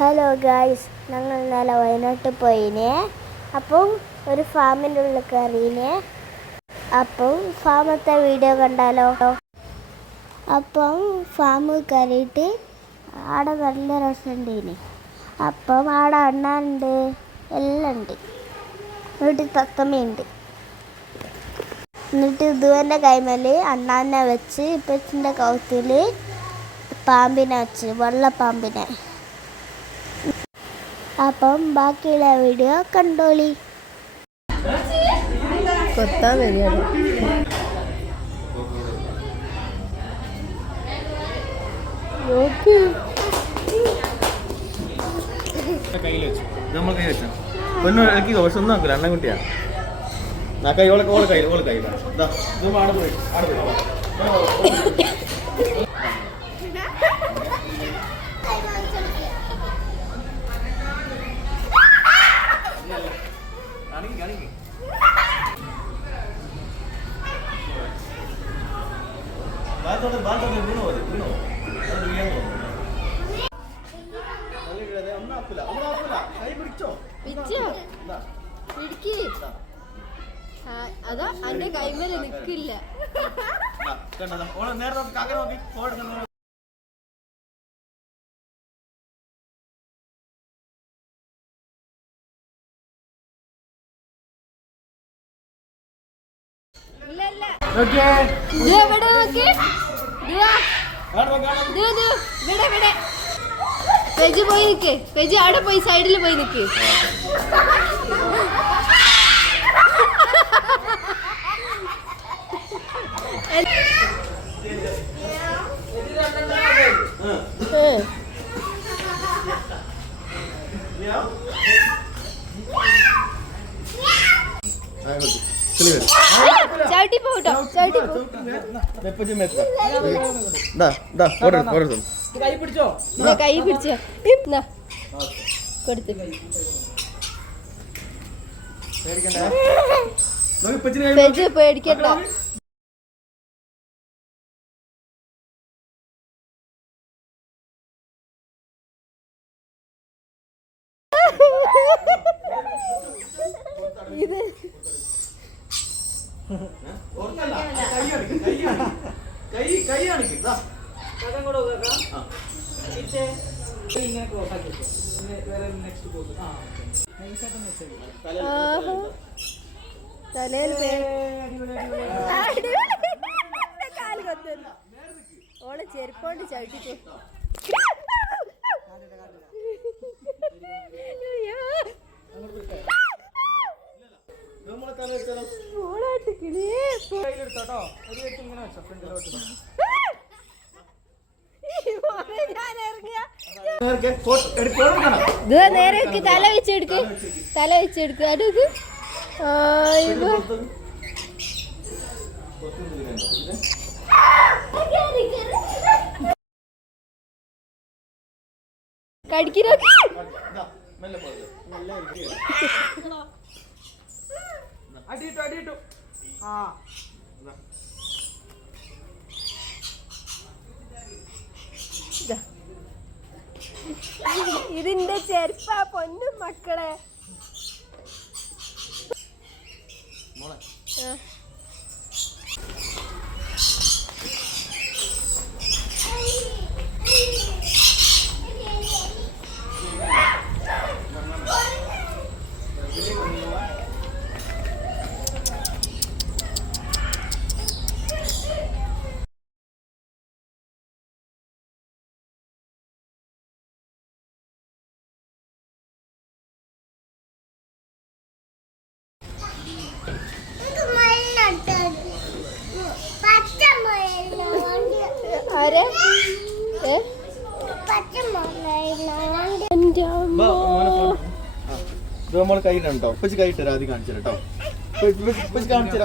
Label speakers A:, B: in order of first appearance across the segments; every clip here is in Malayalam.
A: ഹലോ ഗായ്സ് ഞങ്ങൾ ഇന്നലെ വയനാട്ടിൽ പോയിനെ. അപ്പം ഒരു ഫാമിന്റെ ഉള്ളിൽ കയറിനെ. അപ്പം ഫാമത്തെ വീഡിയോ കണ്ടാലോ? അപ്പം ഫാമിൽ കയറിയിട്ട് ആടെ നല്ല രസമുണ്ടേനി. അപ്പം ആടെ അണ്ണാനുണ്ട് എല്ലാം ഉണ്ട്. വീട്ടിൽ തത്തമ്മയുണ്ട്. എന്നിട്ട് ഇതുവന്റെ കൈമേൽ അണ്ണാനെ വെച്ച് ഇപ്പച്ചിന്റെ കൗത്തിൽ പാമ്പിനെ വെച്ച് വെള്ളപ്പാമ്പിനെ അപ്പം ബാക്കിയുള്ള വീഡിയോ കണ്ടോളി.
B: കൊത്താൻ വരികയാണ്.
C: നമ്മൾ കൈ വെച്ചോ. പൊന്നു ഇറക്കി പക്ഷെ ഒന്നും ആക്കില്ല അണ്ണൻ കുട്ടിയാ. ആ കൈ ഓളെ ഓളെ കയ്യിൽ ഓളെ കയ്യിൽ. ഇതാ ഇത് ആടെ പോയി ആടെ പോയി വാ. വാ, വാ, വാ. കാണിക്ക്, കാണിക്ക്. ഭാഗത്തോട്ട് ഭാഗത്തോട്ട് വീണു മതി വീണു അത് വീഴാൻ തോന്നുന്നു നല്ല വീഴാതെ ഒന്നും ആക്കൂല ഒന്നും ആക്കൂല കൈ പിടിച്ചോ
B: പിടിച്ചോ?
C: ഇതാ,
B: പിടിക്ക്. അതാ അന്റെ കൈമേലെ നിക്കില്ല.
C: ഇതാ, കണ്ടോ, ദാ, നേരെ നോക്കി. കാക്ക നോക്കി. ഫോൺ
B: ഇവിടെ ഇവിടെ. പെജി പോയി നിൽക്കേ പെജി അവിടെ പോയി സൈഡിൽ പോയി നിക്ക് ഏ, ചവിട്ടി പോട്ടോ ചവിട്ടി പോ ഇതാ, കൈ പിടിച്ചോ. കൊടുത്ത്. പേടിക്കണ്ട.
C: കൈ കാണിക്ക് ദാ. ആ.
B: ആഹാ. തലയിൽ പേ- അടിപൊളി. കാൽ കൊത്തുന്നു. ഓളെ ചെരുപ്പോണ്ട് ചവിട്ടിപ്പോ
C: നമ്മളെ തല വെച്ചാലോ
B: ഓളാട്ട് കിളിയേ പോ. ഈ ഇത് നേരെ വെക്ക് തല വെച്ചെടുക്ക്. തല വെച്ചെടുക്ക്. അടുക്ക്
C: പോരെ.
D: അടിയിട്ടു അടിയിട്ടു ആ.
B: ഇതിന്റെ ചെരുപ്പാ പൊന്നും മക്കളെ.
C: മോളെ
B: ആ. ആരെ?
C: എന്റെ
B: അമ്മോ.
C: ഇത് നമ്മൾ കയ്യിലുണ്ടോ ഉപ്പച്ചി കൈ തരാം ആദ്യം കാണിച്ചു കേട്ടോ ഉപ്പച്ചി കാണിച്ചു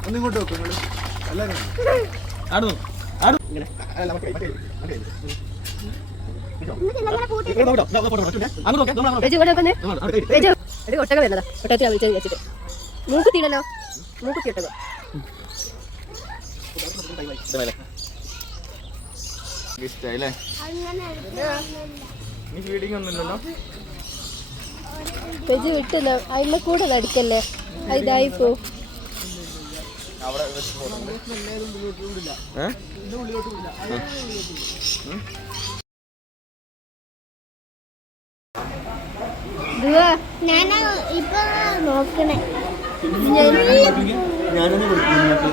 C: ഒന്ന് ഇങ്ങോട്ട് വെക്കും നിങ്ങൾ എല്ലാവരും ആടു ആടു ഇങ്ങനെ കൈ, മറ്റേ കൈ, ഇട്ടോ. ഇവിടെ നോക്കട്ടോ. ദാ, ദാ, ഫോട്ടോ, ഫോട്ടോ. അങ്ങോട്ട് നോക്കാം നമ്മൾ അങ്ങോട്ട്
B: രജു ഇവിടെ വന്നേ.
C: നോക്കാം. അവിടെ കൈ.
B: രജു, ഒരു ഒട്ടകം വരുന്നതാ വിളിച്ചത് വെച്ചിട്ട് മൂക്കുത്തിയിടല്ലോ മൂക്കുത്തി ഒട്ടകം
A: അങ്ങനെ
C: നീ ഫീഡിങ് ഒന്നുമില്ലല്ലോ?
B: വെജ് വിട്ടില്ല. അതിന്റെ കൂടെ നടിക്കല്ലേ ഇതായി പോ.
C: അവിടെ വെച്ച് പോകുന്നുണ്ട് ഏഹ്
A: ഞാൻ ഇപ്പൊ നോക്കണേ.
C: ഞാനൊന്ന് വിളിക്കുന്നു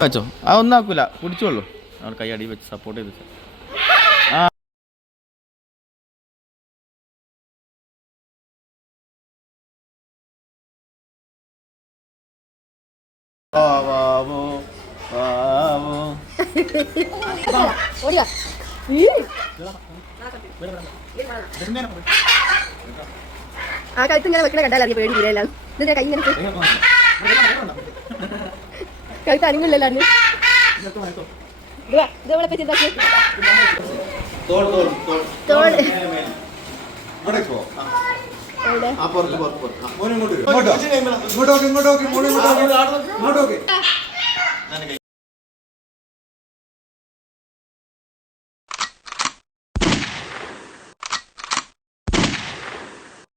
C: വെച്ചോ. ആ ഒന്നും ആക്കൂല കുടിച്ചോളൂ. അവിടെ കൈ അടി വെച്ച് സപ്പോർട്ട് ചെയ്ത് ആ.
B: ആ കഴുത്ത് ഇങ്ങനെ വെക്കണ കണ്ടാൽ അറിയാം പേടി ഇല്ല ഇതിന്റെ കൈ ഇങ്ങനെ കഴുത്ത് അനങ്ങില്ലല്ലോ അറിഞ്ഞു ഇതെവിടെ വെച്ചിട്ടാക്കി
C: തോൾ. തോൾ. തോൾ